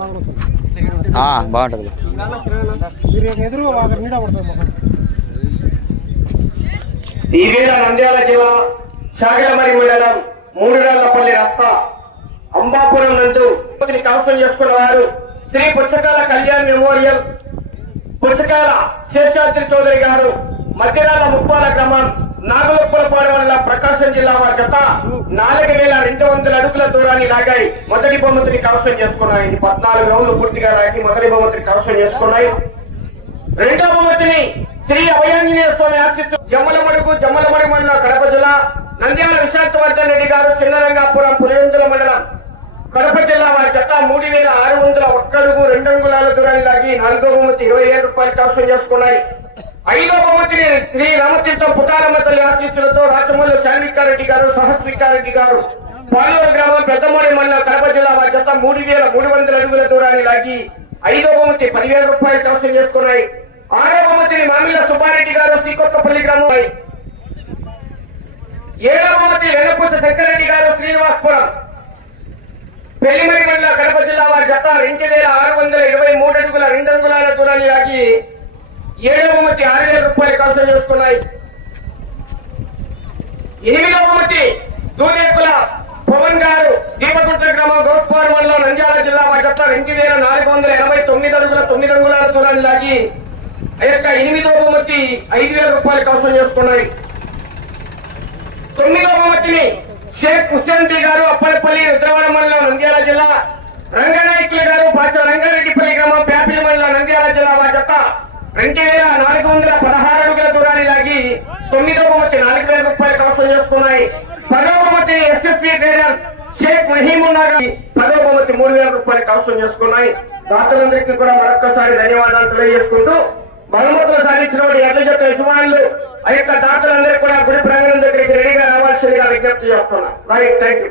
బాగుంటుంది. మీరు నంద్యాల జిల్లా చాగలమరి మండలం మూడురాళ్ళపల్లి రస్తా. అంబాపురం నందు తిరుపతిని కవసం చేసుకున్న వారు శ్రీ పుచ్చకాల కళ్యాణ్ మెమోరియల్ పుచ్చకాల శేషాద్రి చౌదరి గారు మధ్యరాల ముప్పాల గ్రామం. నాగలోపులపాడు వల్ల ప్రకాశం జిల్లా వారి జత నాలుగు వేల రెండు వందల అడుగుల దూరాన్ని లాగాయి. మొదటి బహుమతిని కవసం చేసుకున్నాయి. పద్నాలుగు రౌండ్లు పూర్తిగా లాగి మొదటి బహుమతిని కవసం చేసుకున్నాయి. రెండో బహుమతిని శ్రీ అభయాంజనేయ స్వామి ఆశిస్తు జమ్మలమడుగు జమ్మలమడుగు మండలం కడప జిల్లా నంద్యాల విశాంతవర్ధన్ రెడ్డి గారు చిన్నరంగాపురం పులివెందుల మండలం కడప జిల్లా వారి చేత మూడు వేల ఆరు వందల ఒక్కడుగు రెండు అంగుళాల దూరాన్ని లాగి నాలుగో బహుమతి ఇరవై ఏడు రూపాయలు కవసం చేసుకున్నాయి. ఐదో బహుమతిని శ్రీ రామతీర్థం పుటారమ్మ తల్లి ఆశీస్సులతో రాచమల్లి శాన్వికారెడ్డి గారు సహస్వికారెడ్డి గారు పాలూరు గ్రామం పెద్దమూడి మండలం కడప జిల్లా వారి జత మూడు వేల మూడు వందల అడుగుల దూరాన్ని లాగి ఐదో బహుమతి పదివేల రూపాయలు కవసం చేసుకున్నాయి. ఆరో బహుమతిని మామిళ్ళ సుబ్బారెడ్డి గారు శ్రీకొత్తపల్లి గ్రామం ఏడో బహుమతి వెనపూస శంకరెడ్డి గారు శ్రీనివాసపురం. పెళ్ళిమరి మండల కడప జిల్లా వారి జత రెండు వేల ఆరు వందల ఇరవై మూడు అడుగుల రెండు అడుగుల దూరాన్ని లాగి ఏడవ మతి ఆరు వేల రూపాయలు ఖర్చు చేసుకున్నాయి. ఎనిమిదవ మతి దూదేకుల పవన్ గారు దీపగుంట గ్రామం గోస్పార్ నంద్యాల జిల్లా వాటి రెండు వేల నాలుగు వందల ఎనభై తొమ్మిది అడుగుల తొమ్మిది అంగుళాల దూరాన్ని లాగి ఆ యొక్క ఎనిమిదవ మతి ఐదు వేల రూపాయలు ఖర్చు చేసుకున్నాయి. తొమ్మిదవ మతిని షేక్ హుసేన్ బి గారు అప్పలపల్లి రుద్రవరం మండలం నంద్యాల జిల్లా రంగనాయకులు గారు భాష రంగారెడ్డిపల్లి గ్రామం ప్యాపిలి మండలం నంద్యాల జిల్లా వారి రెండు వేల నాలుగు వందల పదహారు అడుగుల దూరాన్ని లాగి తొమ్మిదవ బహుమతి నాలుగు వేల రూపాయలు కవసం చేసుకున్నాయి. పదవ బహుమతి ఎస్ఎస్వి ట్రేడర్స్ షేక్ మహీమున్నా గారి పదవ బహుమతి మూడు వేల రూపాయలు కవసం చేసుకున్నాయి. దాతలందరికీ కూడా మరొక్కసారి ధన్యవాదాలు తెలియజేసుకుంటూ బహుమతులు సాధించిన వారి ఎడ్ల జత యజమానులు ఆ యొక్క దాతలందరూ కూడా గుడి ప్రాంగణం దగ్గరికి రెడీగా రావాల్సిందిగా విజ్ఞప్తి చేస్తున్నా. Right thank you